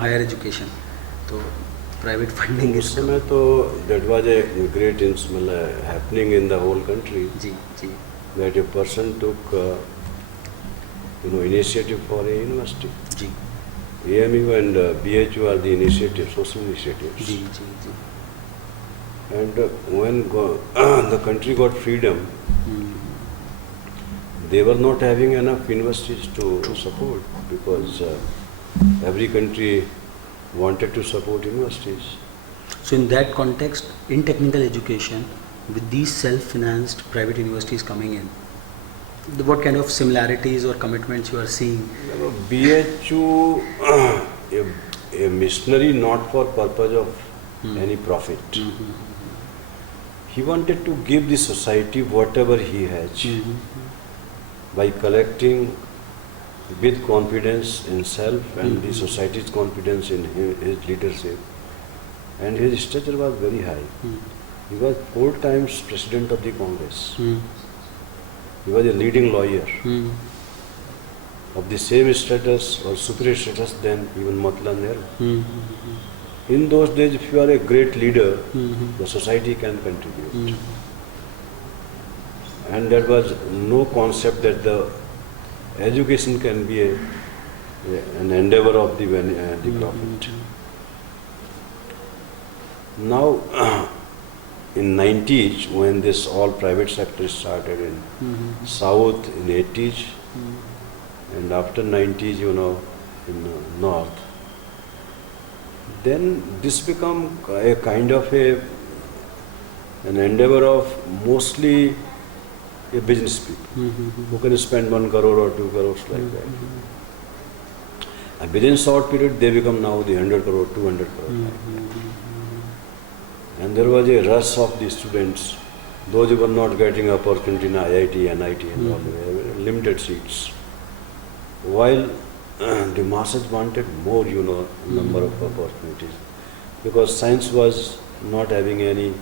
higher education. तो private funding is उस समय तो that was a great happening in the whole country. Ji ji That a person took initiative for a university. Ji AMU and BHU are the initiatives, social initiatives. Ji ji ji And when the country got freedom, they were not having enough universities to support, because every country wanted to support universities. So in that context, in technical education, with these self-financed private universities coming in, what kind of similarities or commitments you are seeing? BHU, a missionary not for purpose of any profit. He wanted to give the society whatever he has by collecting with confidence in self and the society's confidence in his leadership. And his stature was very high. He was 4 times president of the Congress. He was a leading lawyer of the same status or superior status than even Motilal Nehru. In those days, if you are a great leader, the society can contribute. And there was no concept that the education can be an endeavor of the profit. Now, in 90s, when this all private sector started in South, in 80s, and after 90s, in North, then this become a kind of an endeavor of mostly a business people who can spend 1 crore or 2 crores like that. And within short period, they become now the 100 crore, 200 crore. And there was a rush of the students, those who were not getting opportunity in IIT, NIT and all, limited seats. While the masses wanted more, number of opportunities, because science was not having any,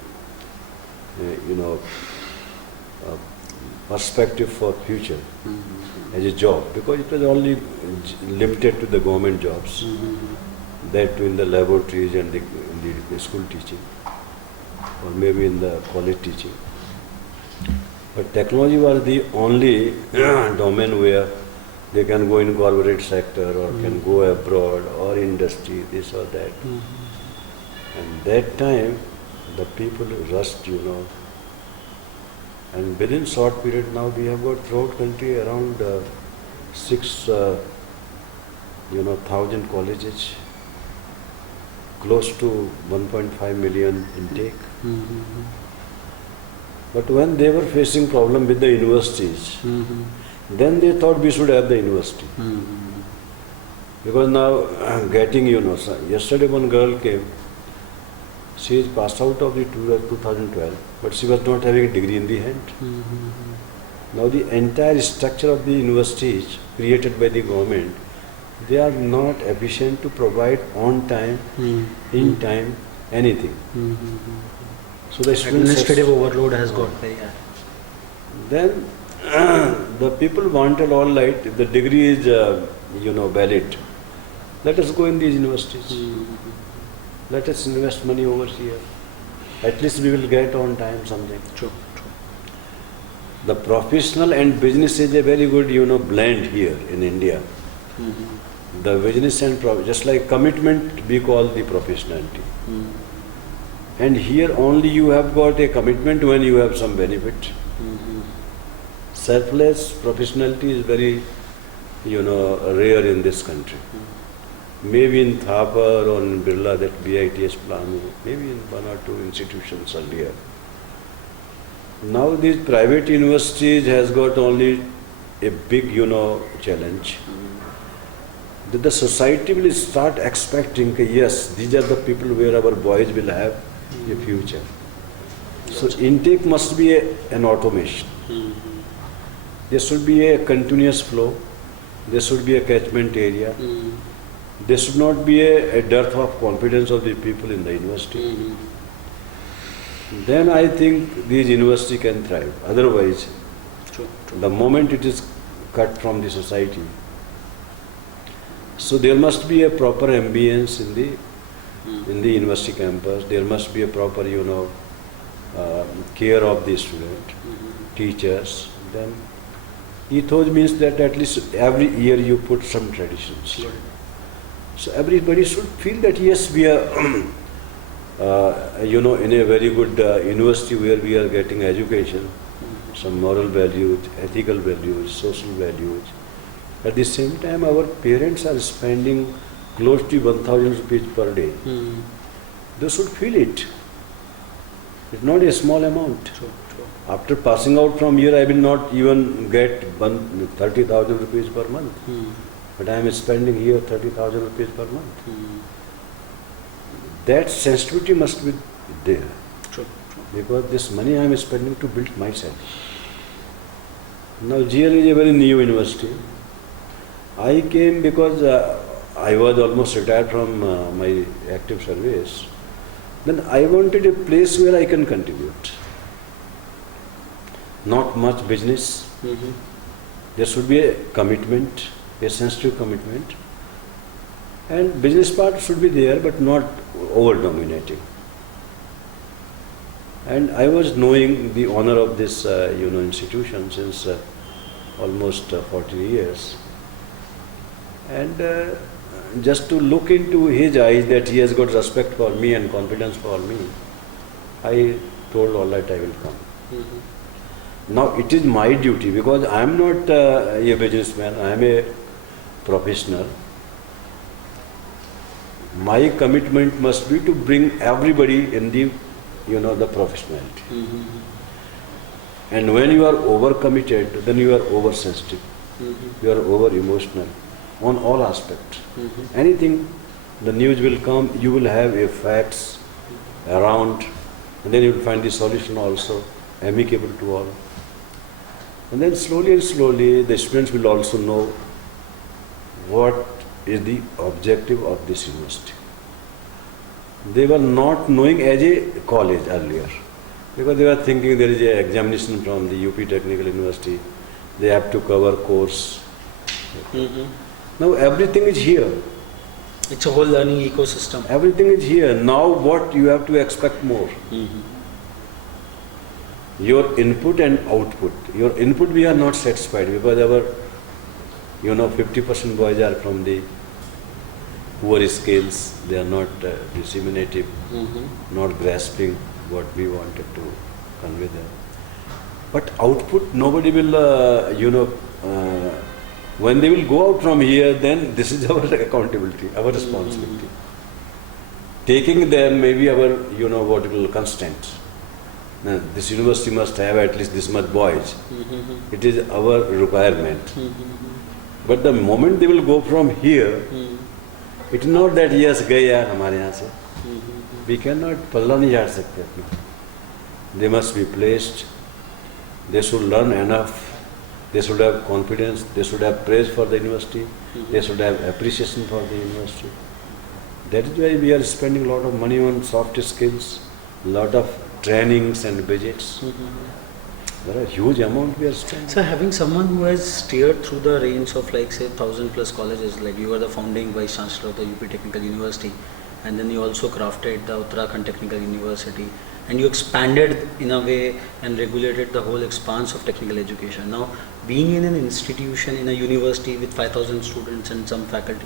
perspective for future as a job, because it was only limited to the government jobs, that too in the laboratories and in the school teaching, or maybe in the college teaching. But technology was the only domain where they can go in corporate sector or can go abroad or industry, this or that. And that time, the people rushed, and within short period now we have got throughout country around 6,000 colleges, close to 1.5 million intake. But when they were facing problem with the universities, then they thought we should have the university. Because now getting, yesterday one girl came, she is passed out of the 2012, but she was not having a degree in the hand. Now the entire structure of the universities created by the government, they are not efficient to provide on time, in time, anything. So the administrative overload has got very high. Then the people wanted, all right, if the degree is valid, let us go in these universities. Let us invest money over here. At least we will get on time something. True. The professional and business is a very good, blend here in India. The business and just like commitment, we call the professionality. And here only you have got a commitment when you have some benefit. Selfless professionality is very, rare in this country. Maybe in Thapar or in Birla, that BITS plan, maybe in 1 or 2 institutions earlier. Now these private universities has got only a big, challenge. That the society will start expecting, yes, these are the people where our boys will have a future. So intake must be an automation. There should be a continuous flow. There should be a catchment area. There should not be a dearth of confidence of the people in the university. Then I think these university can thrive. Otherwise, the moment it is cut from the society, So there must be a proper ambience in the university campus. There must be a proper, care of the student, teachers. Then ethos means that at least every year you put some traditions. So everybody should feel that yes, we are, in a very good university where we are getting education, some moral values, ethical values, social values. At the same time, our parents are spending close to 1,000 rupees per day. They should feel it. It's not a small amount. True. After passing out from here, I will not even get 30,000 rupees per month. But I am spending here 30,000 rupees per month. That sensitivity must be there. True. Because this money I am spending to build myself. Now GL is a very new university. I came because I was almost retired from my active service. Then I wanted a place where I can contribute. Not much business. There should be a commitment, a sensitive commitment. And business part should be there, but not over-dominating. And I was knowing the owner of this, institution since almost 14 years. And just to look into his eyes that he has got respect for me and confidence for me, I told all right, I will come. Now it is my duty because I am not a businessman, I am a professional. My commitment must be to bring everybody in the, the professionality. And when you are over-committed, then you are over-sensitive. You are over-emotional on all aspects. Anything, the news will come, you will have a facts around, and then you will find the solution also amicable to all. And then slowly and slowly, the students will also know what is the objective of this university. They were not knowing as a college earlier, because they were thinking there is an examination from the UP Technical University, they have to cover course. Now everything is here. It's a whole learning ecosystem. Everything is here. Now what you have to expect more? Your input and output. Your input we are not satisfied because our 50% boys are from the poor scales. They are not disseminative, not grasping what we wanted to convey them. But output, nobody will, when they will go out from here, then this is our accountability, our responsibility. Taking them may be our, what we call constant. Now, this university must have at least this much boys. It is our requirement. But the moment they will go from here, it is not that yes, gaye yaar hamare yahan se. We cannot palla nahi jha sakte apna. They must be placed. They should learn enough. They should have confidence. They should have praise for the university. They should have appreciation for the university. That is why we are spending a lot of money on soft skills, a lot of trainings and budgets. There are huge amount we are spending. So having someone who has steered through the range of like say 1,000+ colleges, like you are the founding Vice Chancellor of the UP Technical University, and then you also crafted the Uttarakhand Technical University, and you expanded in a way and regulated the whole expanse of technical education. Now being in an institution, in a university with 5,000 students and some faculty,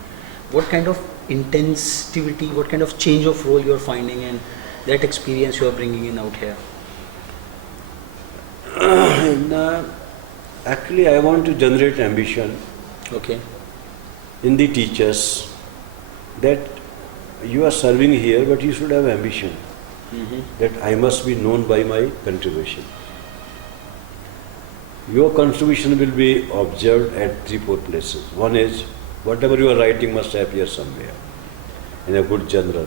what kind of intensity, what kind of change of role you are finding and that experience you are bringing in out here? Actually, I want to generate ambition in the teachers that you are serving here, but you should have ambition that I must be known by my contribution. Your contribution will be observed at 3-4 places. One is, whatever you are writing must appear somewhere in a good journal,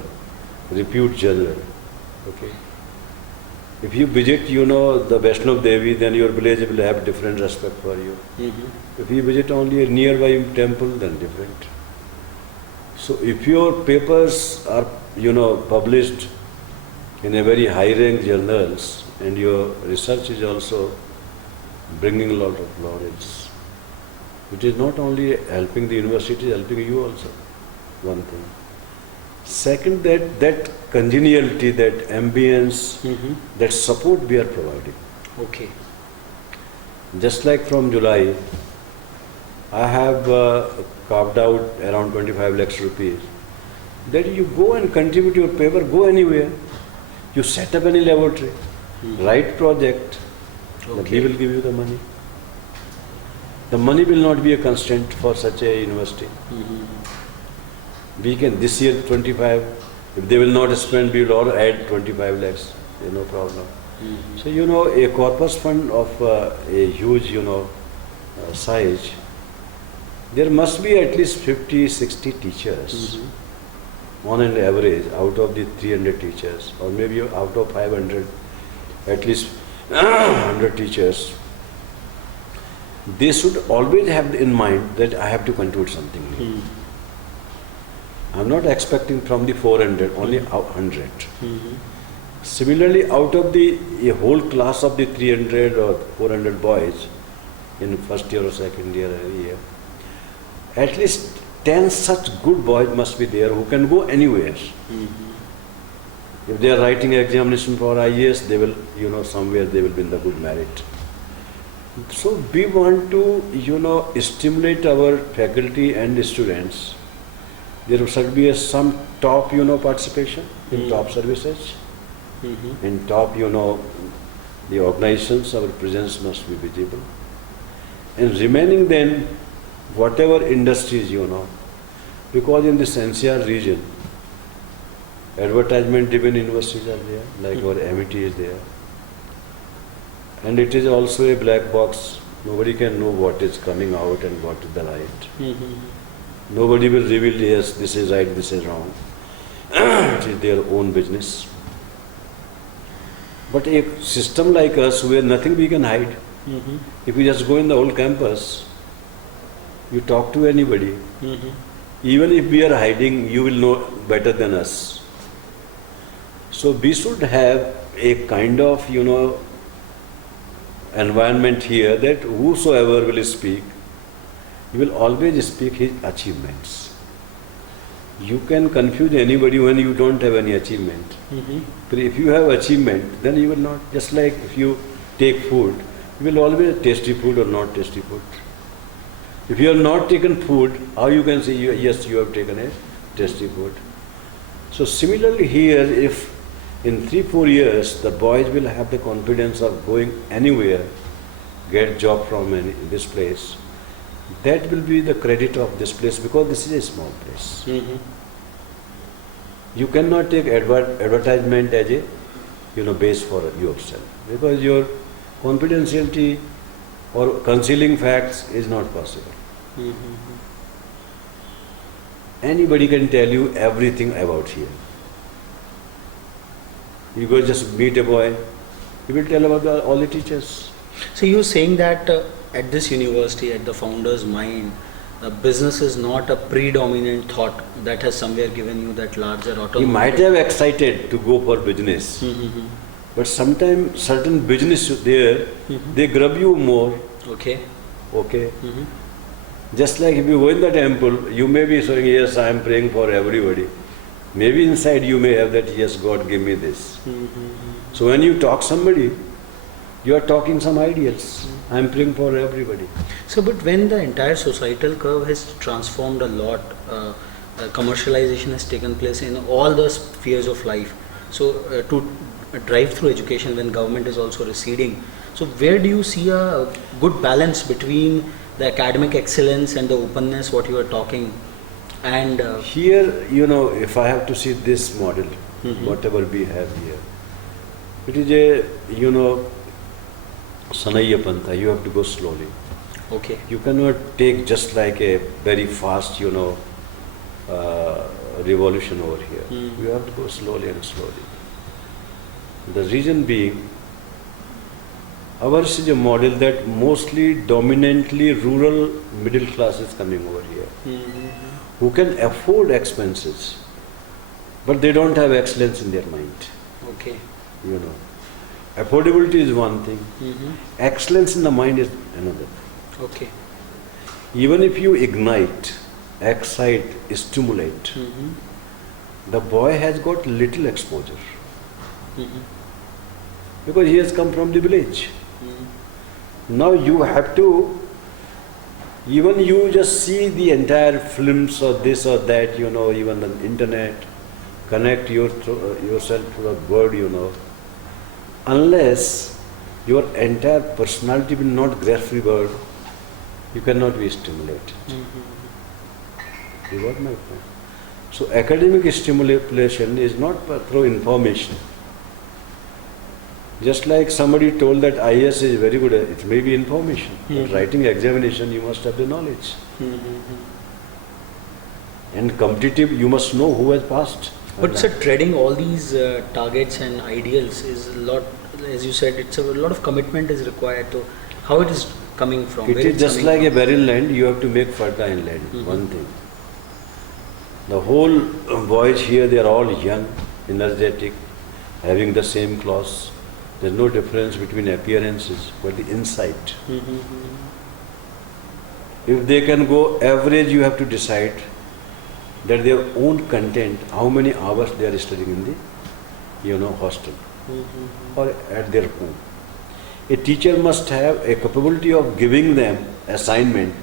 repute journal. Okay. If you visit, the Vaishnav Devi, then your village will have different respect for you. If you visit only a nearby temple, then different. So if your papers are, published in a very high-ranked journals, and your research is also bringing a lot of laurels, It is not only helping the university, it is helping you also. One thing. Second, that congeniality, that ambience, that support we are providing. Okay. Just like from July, I have carved out around 25 lakhs rupees. That you go and contribute your paper, go anywhere. You set up any laboratory, write project, that we will give you the money. The money will not be a constraint for such a university. We can, this year 25, if they will not spend, we will all add 25 lakhs, no problem. So, a corpus fund of a huge, size, there must be at least 50, 60 teachers on an average out of the 300 teachers, or maybe out of 500, at least 100 teachers. They should always have in mind that I have to contribute something new. I'm not expecting from the 400, only 100. Similarly, out of a whole class of the 300 or 400 boys in first year or second year every year, at least 10 such good boys must be there who can go anywhere. If they are writing examination for IAS, they will, somewhere they will be in the good merit. So we want to, stimulate our faculty and students. There should be some top, participation in top services. In top, the organizations, our presence must be visible. And remaining then, whatever industries, because in this NCR region, advertisement-driven universities are there, like our MIT is there. And it is also a black box. Nobody can know what is coming out and what is the right. Nobody will reveal, yes, this is right, this is wrong. It is their own business. But a system like us, where nothing we can hide, if you just go in the whole campus, you talk to anybody, even if we are hiding, you will know better than us. So we should have a kind of, environment here that whosoever will speak, he will always speak his achievements. You can confuse anybody when you don't have any achievement. But if you have achievement, then you will not. Just like if you take food, you will always tasty food or not tasty food. If you have not taken food, how you can say, yes, you have taken a tasty food. So similarly here, if in 3-4 years, the boys will have the confidence of going anywhere, get job from this place, that will be the credit of this place, because this is a small place. You cannot take advertisement as a base for yourself, because your confidentiality or concealing facts is not possible. Anybody can tell you everything about here. You go just meet a boy, he will tell about all the teachers. So you're saying that at this university, at the founder's mind, business is not a predominant thought that has somewhere given you that larger autonomy. He might have excited to go for business, but sometimes certain business there, they grab you more. Okay. Just like if you go in the temple, you may be saying, yes, I am praying for everybody. Maybe inside you may have that, yes, God give me this. So when you talk somebody, you are talking some ideals. I am praying for everybody. So, but when the entire societal curve has transformed a lot, commercialization has taken place in all the spheres of life. So, to drive through education when government is also receding. So, where do you see a good balance between the academic excellence and the openness, what you are talking? And here, if I have to see this model, whatever we have here, it is a, Sanaya Pantha, you have to go slowly. Okay. You cannot take just like a very fast, revolution over here. You have to go slowly and slowly. The reason being, ours is a model that mostly dominantly rural middle class is coming over here, who can afford expenses, but they don't have excellence in their mind. Okay. Affordability is one thing, excellence in the mind is another. Okay. even if you ignite, excite, stimulate, Mm-hmm. the boy has got little exposure Mm-hmm. because he has come from the village. Mm-hmm. Now you have to, even you just see the entire films or this or that, even the internet, connect yourself to the word, unless your entire personality will not grasp the word, you cannot be stimulated. Mm-hmm. You got my point? So academic stimulation is not through information. Just like somebody told that IAS is very good, it may be information. But Mhm. writing examination, you must have the knowledge. Mm-hmm. And competitive, you must know who has passed. But sir, treading all these targets and ideals is a lot, as you said, it's a lot of commitment is required. So how it is coming from? It Where is it's just coming like a from? barren land, you have to make fertile land, Mhm. one thing. The whole boys here, they are all young, energetic, having the same clothes. There is no difference between appearances, but the insight. Mm-hmm. If they can go average, you have to decide that their own content, how many hours they are studying in the, hostel Mm-hmm. or at their home. A teacher must have a capability of giving them assignment.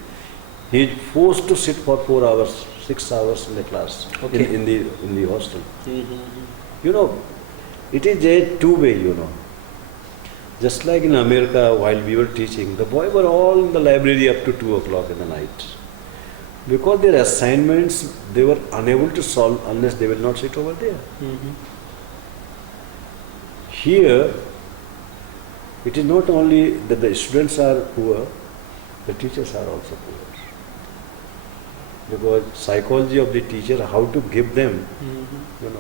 He is forced to sit for 4 hours, 6 hours in the class, Okay. in the hostel. Mm-hmm. It is a two-way. Just like in America, while we were teaching, the boys were all in the library up to 2 o'clock in the night. Because their assignments, they were unable to solve unless they will not sit over there. Mm-hmm. Here, it is not only that the students are poor, the teachers are also poor. Because psychology of the teacher, how to give them, Mm-hmm.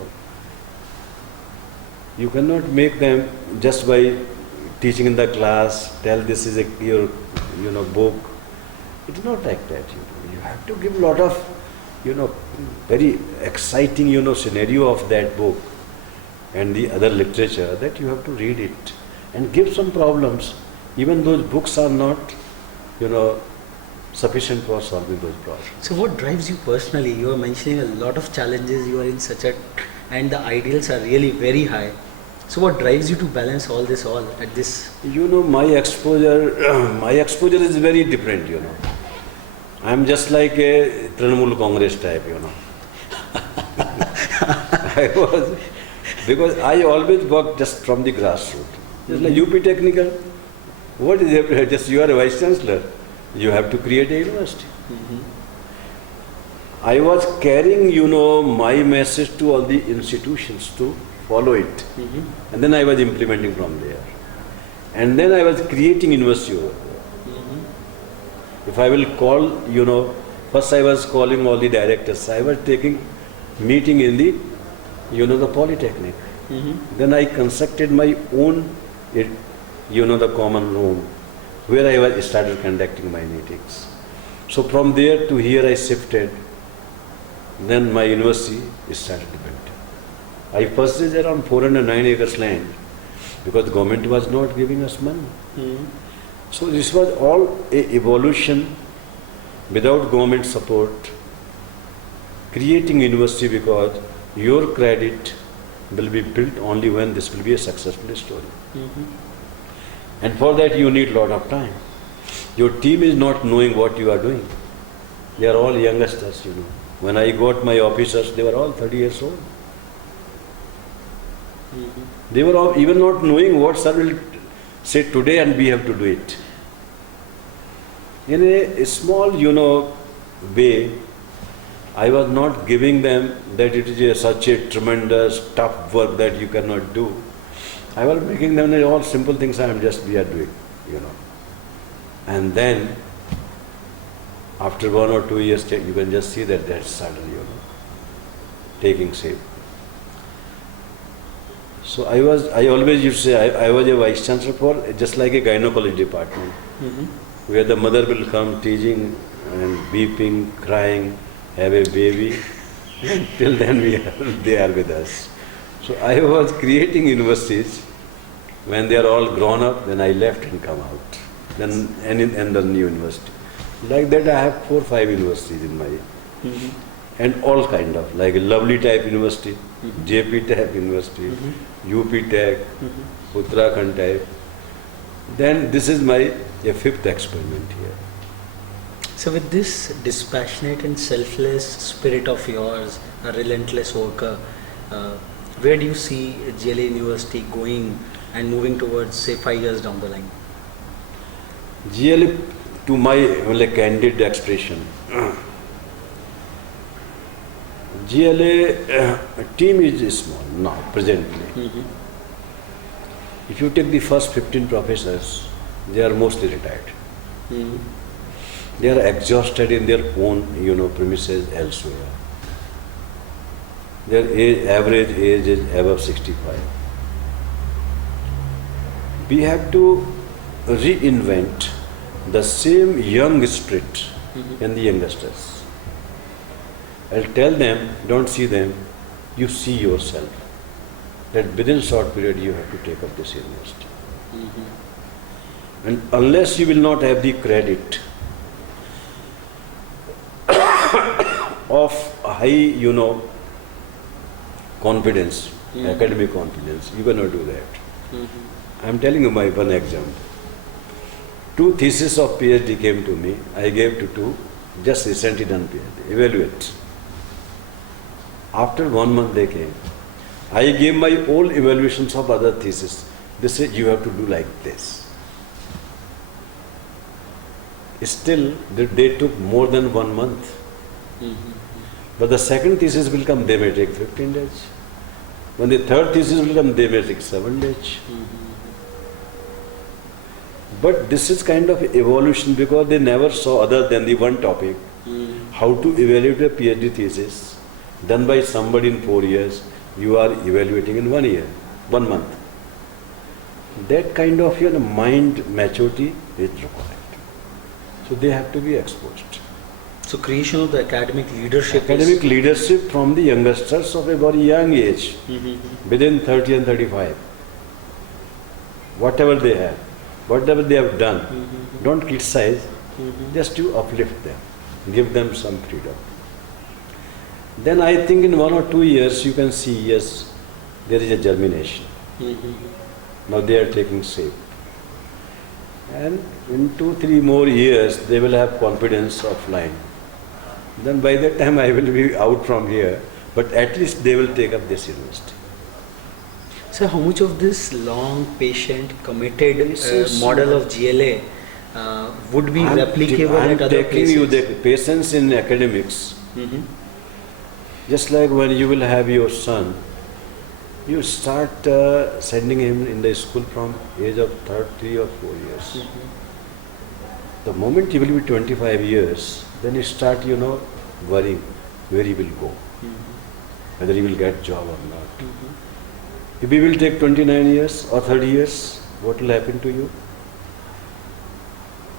you cannot make them just by teaching in the class, tell this is your book. It is not like that. You have to give a lot of, very exciting, scenario of that book and the other literature, that you have to read it and give some problems. Even those books are not, sufficient for solving those problems. So what drives you personally? You are mentioning a lot of challenges. You are in such a, and the ideals are really very high. So what drives you to balance all at this? My exposure is very different. I'm just like a Trinamool Congress type. Because I always work just from the grassroots. Just like UP Technical, what is it? Just you are a vice chancellor. You have to create a university. Mm-hmm. I was carrying, my message to all the institutions to follow it. Mm-hmm. And then I was implementing from there. And then I was creating university over there. Mm-hmm. If I will call, first I was calling all the directors. I was taking meeting in the, the Polytechnic. Mm-hmm. Then I constructed my own, the common room, where I started conducting my meetings. So from there to here I shifted. Then my university started built. I purchased around 409 acres land because the government was not giving us money. Mm-hmm. So this was all a evolution without government support, creating university, because your credit will be built only when this will be a successful story. Mm-hmm. And for that you need lot of time. Your team is not knowing what you are doing. They are all youngsters, When I got my officers, they were all 30 years old. Mm-hmm. They were all even not knowing what sir will say today and we have to do it. In a small, way, I was not giving them that it is such a tremendous, tough work that you cannot do. I was making them all simple things we are doing, And then, after 1 or 2 years, you can just see that that's suddenly, taking shape. So I always used to say, I was a vice chancellor for just like a gynecology department, Mm-hmm. where the mother will come teasing and weeping, crying, have a baby. Till then they are with us. So I was creating universities. When they are all grown up, then I left and come out. Then and the new university. Like that, I have 4-5 universities in my, Mhm. and all kind of, like a lovely type university, Mhm. JP type university, Mhm. UP Tech, Mhm. Uttarakhand type. Then this is my a fifth experiment here. So with this dispassionate and selfless spirit of yours, a relentless worker, uh, where do you see GLA University going and moving towards, say, 5 years down the line? GLA, to my like candid expression, GLA team is small now, presently. Mhm. If you take the first 15 professors, they are mostly retired. Mhm. They are exhausted in their own, premises elsewhere. Their average age is above 65. We have to reinvent the same young spirit Mhm. in the youngsters. I'll tell them, don't see them, you see yourself. That within a short period you have to take up this university. Mhm. And unless you will not have the credit of high, confidence, academic confidence, you cannot do that. Mhm. I am telling you my one example. 2 theses of PhD came to me. I gave to 2, just recently done PhD. Evaluate. After 1 month they came. I gave my old evaluations of other theses. They said you have to do like this. Still, they took more than 1 month. Mhm. But the second thesis will come, they may take 15 days. When the third thesis will come, they may take 7 days. Mhm. But this is kind of evolution because they never saw other than the one topic, Mhm. how to evaluate a PhD thesis done by somebody in 4 years, you are evaluating in 1 year, 1 month. That kind of mind maturity is required. So they have to be exposed. So creation of the academic leadership. Academic leadership from the youngsters of a very young age, Mhm. within 30 and 35. Whatever they have, whatever they have done, Mhm. don't criticize, Mhm. just to uplift them, give them some freedom. Then I think in 1 or 2 years you can see, yes, there is a germination. Mhm. Now they are taking shape. And in 2-3 more years they will have confidence of flying. Then by that time I will be out from here, but at least they will take up this university. So how much of this long, patient, committed This is- model of GLA would be replicable I'm at other taking places? you the patience in academics. Mhm. Just like when you will have your son, you start sending him in the school from age of 3 or 4 years. Mhm. The moment he will be 25 years, then you start, worrying where he will go, Mhm. whether he will get job or not. Mhm. If he will take 29 years or 30 years, what will happen to you?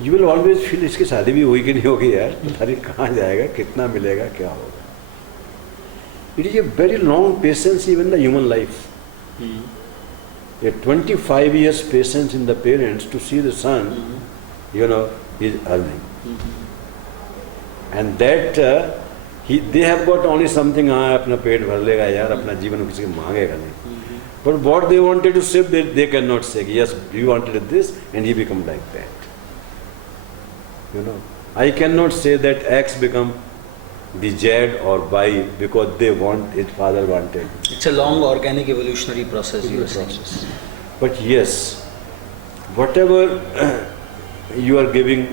You will always feel इसकी शादी भी हुई कि नहीं होगी यार, पता नहीं कहाँ जाएगा, कितना मिलेगा, क्या होगा. It is a very long patience even in the human life. Mhm. A 25 years patience in the parents to see the son, Mhm. is earning. Mhm. And that they have got only something, अपना पेट भर लेगा यार, अपना जीवन किसी को मांगेगा नहीं. Mhm. But what they wanted to say, they cannot say, yes, you wanted this, and he become like that. I cannot say that X become the Z or Y because they want, his father wanted. It's a long organic evolutionary process, you are saying. Process. But yes, whatever you are giving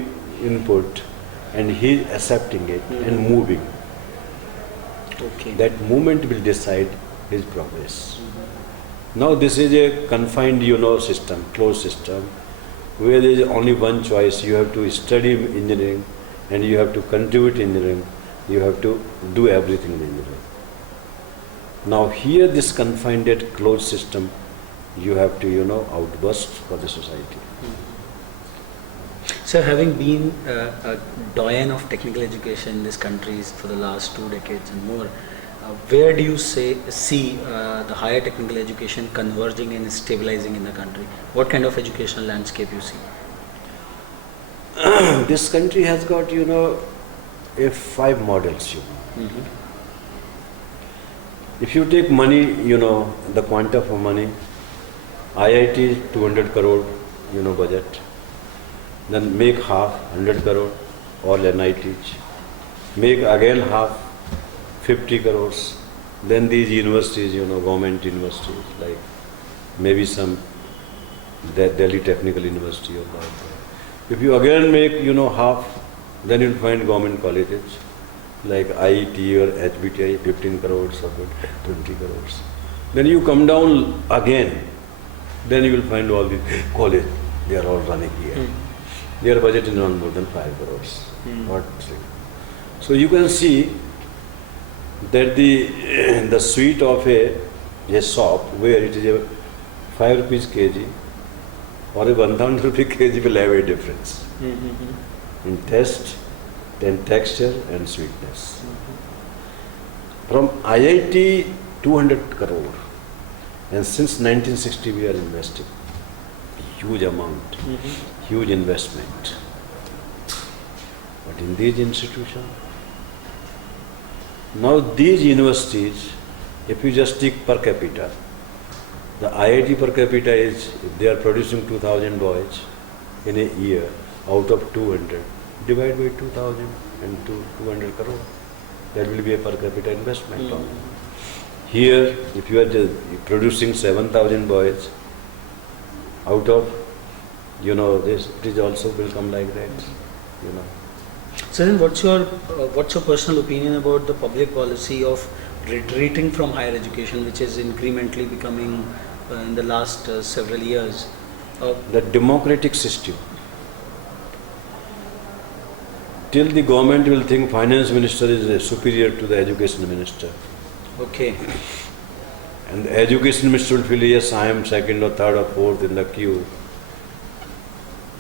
input and he is accepting it and moving, Okay. that movement will decide his progress. Now this is a confined, system, closed system, where there is only one choice. You have to study engineering and you have to contribute engineering. You have to do everything in engineering. Now here this confined, closed system, you have to, outburst for the society. So having been a doyen of technical education in this country for the last 2 decades and more, where do you see the higher technical education converging and stabilizing in the country? What kind of educational landscape you see? this country has got, five models, Mhm. If you take money, the quantum of money, IIT 200 crore, budget, then make half 100 crore, all NITs, make again half 50 crores, then these universities, government universities, like maybe some Delhi Technical University or like that. If you again make, half, then you'll find government colleges like IET or HBTI, 15 crores or 20 crores. Then you come down again, then you will find all these colleges, they are all running here. Their budget is not more than 5 crores. What? So you can see that the sweet of a shop where it is a 5 rupees kg or a 1,000 rupee kg will have a difference in taste, then texture and sweetness. From IIT 200 crore, and since 1960 we are investing huge amount, huge investment. But in these institutions, now these universities, if you just take per capita, the IIT per capita is, if they are producing 2,000 boys in a year out of 200, divide by 2,000 and 200 crore. That will be a per capita investment. Here, if you are just producing 7,000 boys out of, this, it is also will come like that, So then what's your personal opinion about the public policy of retreating from higher education, which is incrementally becoming in the last several years? The democratic system. Till the government will think finance minister is superior to the education minister. Okay. And the education minister will feel, yes, I am second or third or fourth in the queue.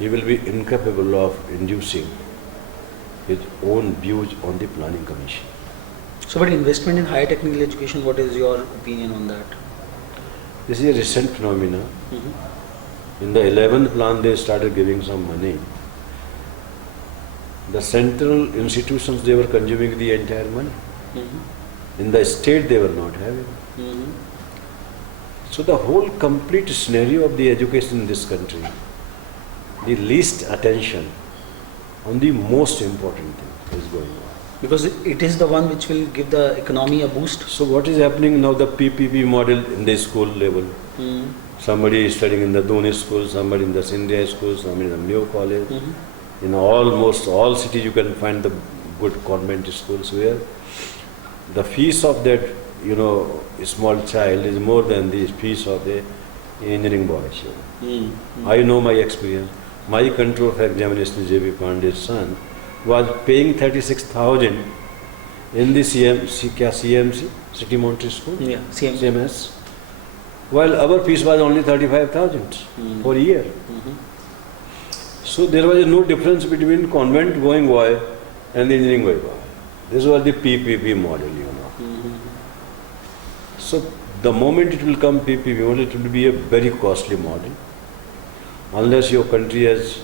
He will be incapable of inducing his own views on the planning commission. So, but investment in higher technical education, what is your opinion on that? This is a recent phenomenon. In the 11th plan, they started giving some money. The central institutions, they were consuming the entire money. In the state, they were not having. So the whole complete scenario of the education in this country, the least attention on the most important thing is going on. Because it is the one which will give the economy a boost. So what is happening now, the PPP model in the school level? Somebody is studying in the Doni school, somebody in the Sindhya school, somebody in the Mayo college. In almost all cities you can find the good convent schools where the fees of that, small child is more than the fees of the engineering boys. I know my experience. My control of examination, J.B. Pandey's son, was paying 36,000 in the CMC, City Monetary School, CMS, while our fees was only 35,000 for a year. So there was no difference between convent going boy and the engineering boy. This was the PPP model, So the moment it will come PPP model, it will be a very costly model. Unless your country has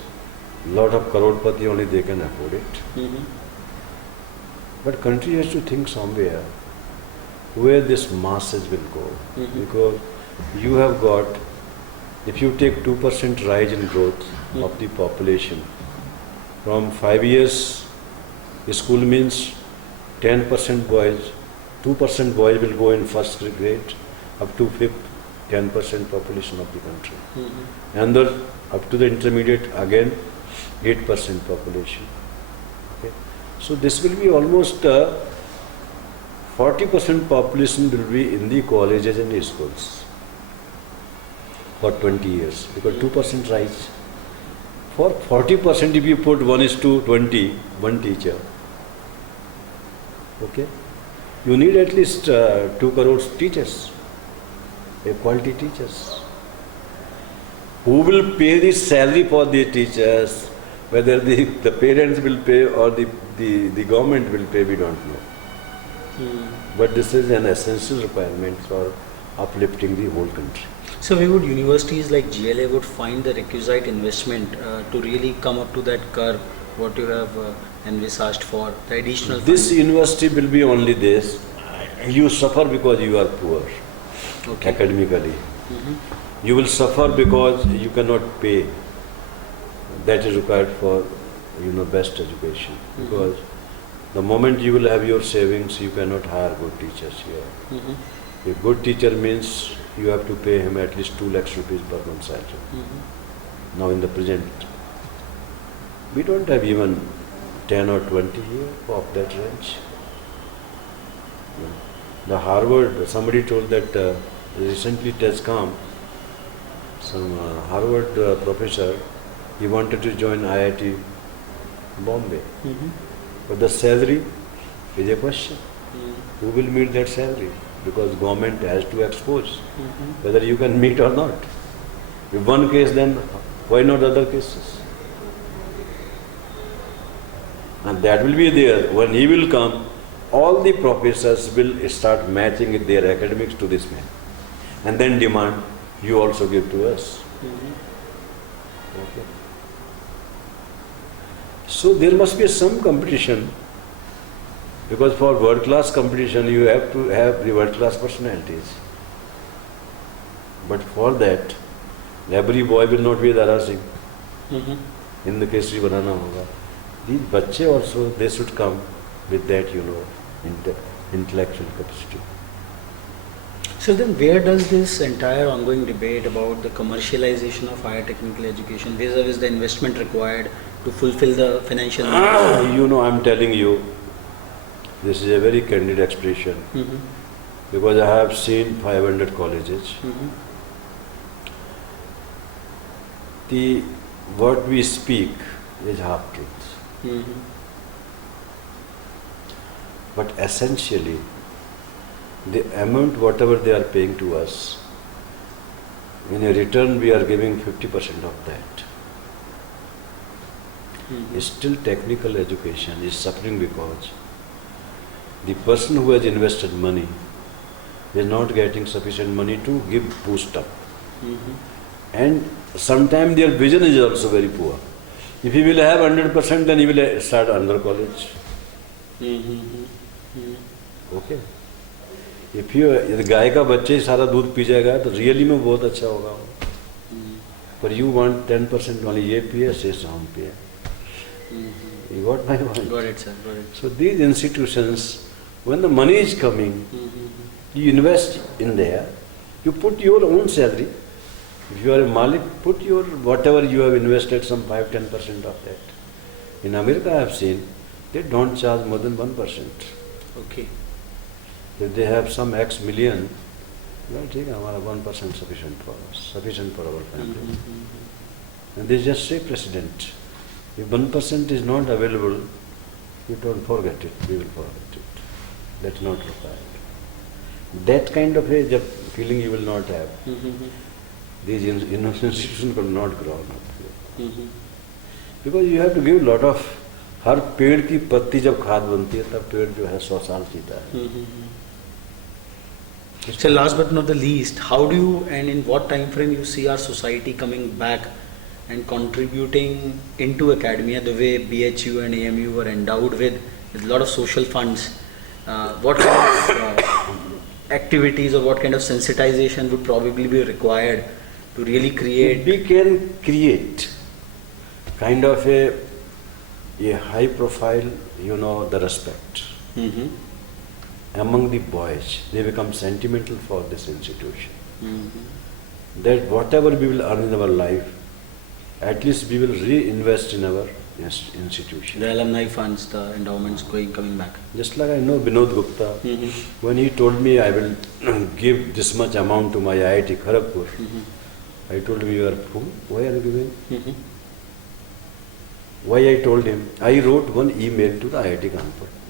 lot of crorepati, only they can afford it. But country has to think somewhere where this masses will go. Because you have got, if you take 2% rise in growth of the population, from 5 years, school means 10% boys, 2% boys will go in first grade, up to 5th, 10% population of the country. And up to the intermediate, again, 8% population. Okay. So this will be almost 40% population will be in the colleges and schools for 20 years, because 2% rise. For 40%, if you put 1:20, one teacher, okay, you need at least 2 crores teachers, quality teachers. Who will pay the salary for the teachers? Whether the parents will pay or the government will pay, we don't know. But this is an essential requirement for uplifting the whole country. So we would, universities like GLA would find the requisite investment to really come up to that curve what you have envisaged for the additional This funding? university will be only this. You suffer because you are poor Okay. academically. Mhm. You will suffer because you cannot pay. That is required for, best education. Because the moment you will have your savings, you cannot hire good teachers here. Mhm. A good teacher means you have to pay him at least 2 lakhs rupees per month salary. Mhm. Now in the present, we don't have even 10 or 20 here of that range. The Harvard, somebody told that recently it has come, some Harvard professor, he wanted to join IIT Bombay. Mhm. But the salary is a question. Mhm. Who will meet that salary? Because government has to expose Mhm. whether you can meet or not. If one case, then why not other cases? And that will be there. When he will come, all the professors will start matching their academics to this man. And then demand, you also give to us. Mhm. Okay. So there must be some competition, because for world-class competition you have to have the world-class personalities. But for that, every boy will not be Dara Singh. Mhm. In the case banana hoga. These bachche also, they should come with that, intellectual capacity. So then where does this entire ongoing debate about the commercialization of higher technical education vis-a-vis the investment required to fulfill the financial needs? I'm telling you, this is a very candid expression, Mhm. because I have seen 500 colleges. Mhm. What we speak is half truth. Mhm. But essentially, the amount whatever they are paying to us, in a return we are giving 50% of that. Mhm. Still technical education is suffering because the person who has invested money is not getting sufficient money to give boost up. Mhm. And sometimes their vision is also very poor. If he will have 100%, then he will start another college. Mhm. Mhm. Okay. If गाय का बच्चे ही सारा दूध P जाएगा तो really में बहुत अच्छा होगा वो. Mhm. पर you want 10% only ये पिए, शेष हम पिए. Mhm. You got my point? Got it, sir. Got it. So these institutions, when the money is coming, Mhm. you invest in there, you put your own salary. If you are a Malik, put your whatever you have invested, some 5-10% of that. In America, I have seen, they don't charge more than 1%. Okay. If they have some X million, well, ठीक है, हमारा 1% sufficient for us, sufficient for our family. Mhm. And they just say, President, if 1% is not available, you don't forget it, we will forget it. That's not required. That kind of a feeling you will not have. Mhm. These institutions will not grow up. Mhm. Because you have to give lot of, हर पेड़ की पत्ती जब खाद बनती है तब पेड़ जो है 100 साल जीता है. Mhm. So last but not the least, how do you and in what time frame you see our society coming back and contributing into academia the way BHU and AMU were endowed with a lot of social funds? What kind of activities or what kind of sensitization would probably be required to really create? We can create kind of a high profile, the respect Mhm. among the boys. They become sentimental for this institution. Mhm. That whatever we will earn in our life, at least we will reinvest in our institution. The alumni funds, the endowments coming back. Just like I know Vinod Gupta, Mhm. when he told me I will give this much amount to my IIT Kharagpur, Mhm. I told him, you are fool. Why are you giving? Mhm. Why I told him? I wrote one email to the IIT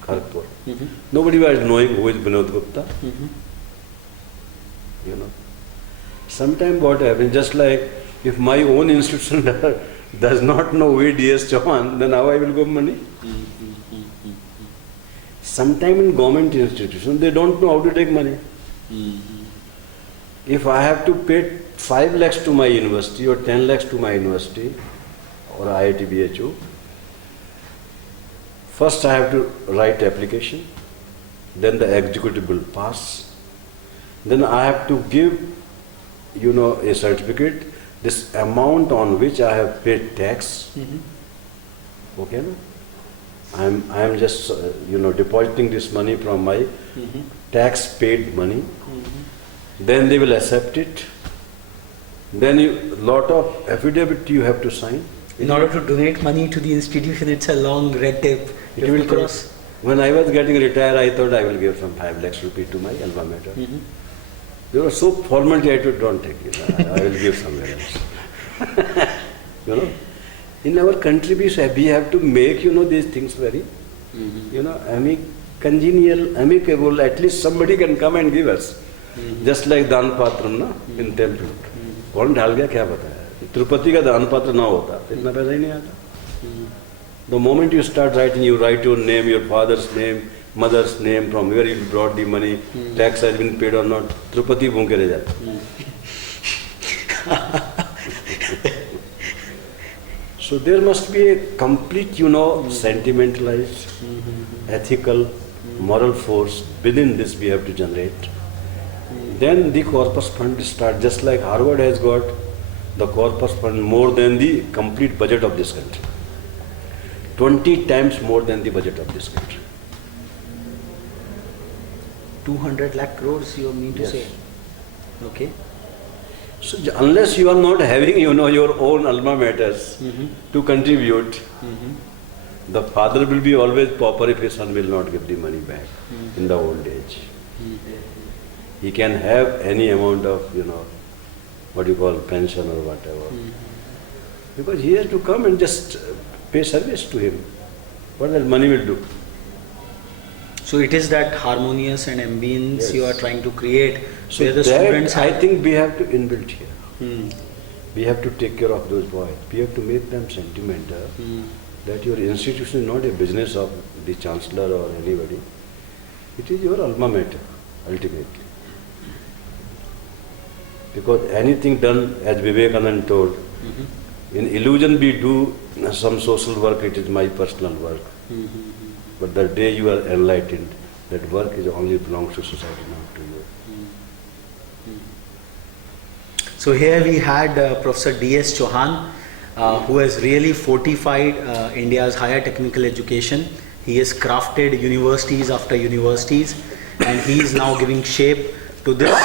Kharagpur. Mhm. Nobody was knowing who is Vinod Gupta. Mhm. Sometimes what happens, just like if my own institution does not know who is DS Chauhan, then how I will give money? Mhm. Sometimes in government institutions, they don't know how to take money. Mhm. If I have to pay 5 lakhs to my university or 10 lakhs to my university or IIT BHU, First I have to write application, then the executive will pass, then I have to give, a certificate, this amount on which I have paid tax. Okay, no? I am just, depositing this money from my tax paid money. Then they will accept it. Then lot of affidavit you have to sign. In order to donate money to the institution, it's a long red tape. It will cross. When I was getting retired, I thought I will give some 5 lakhs rupees to my alma mater. They were so formality, I thought, don't take it. I will give somewhere else. In our country, we have to make, these things very, congenial, amicable. At least somebody can come and give us. Just like दान पात्र ना in temple. कौन डाल गया क्या पता है? तिरुपति का दान पात्र ना होता तो इतना पैसा ही नहीं आता. The moment you start writing, you write your name, your father's name, mother's name, from where you brought the money, tax has been paid or not. Tirupati भूखे रह जाते. So there must be a complete, sentimentalized, ethical, moral force within this we have to generate. Then the corpus fund start, just like Harvard has got the corpus fund more than the complete budget of this country. 20 times more than the budget of this country. 200 lakh crores, you mean to Yes. say? Okay. So unless you are not having, your own alma maters to contribute, the father will be always pauper if his son will not give the money back in the old age. He can have any amount of, what you call pension or whatever. Because he has to come and just pay service to him. What that money will do? So it is that harmonious and ambience Yes. you are trying to create, So where the students that I have... think we have to inbuilt here. We have to take care of those boys. We have to make them sentimental that your institution is not a business of the chancellor or anybody. It is your alma mater, ultimately. Because anything done, as Vivekananda told, in illusion we do some social work, it is my personal work. But the day you are enlightened, that work is only belongs to society, not to you. So here we had Professor D.S. Chauhan, who has really fortified India's higher technical education. He has crafted universities after universities, and he is now giving shape to this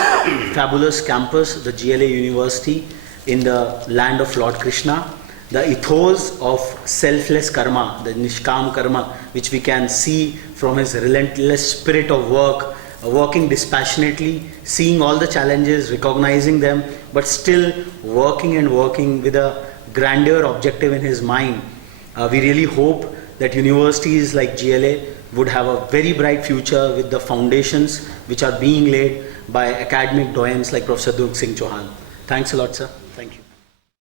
fabulous campus, the GLA University, in the land of Lord Krishna. The ethos of selfless karma, the Nishkam karma, which we can see from his relentless spirit of work, working dispassionately, seeing all the challenges, recognizing them, but still working and working with a grandeur objective in his mind. We really hope that universities like GLA would have a very bright future with the foundations which are being laid by academic doyens like Professor Durg Singh Chauhan. Thanks a lot, sir.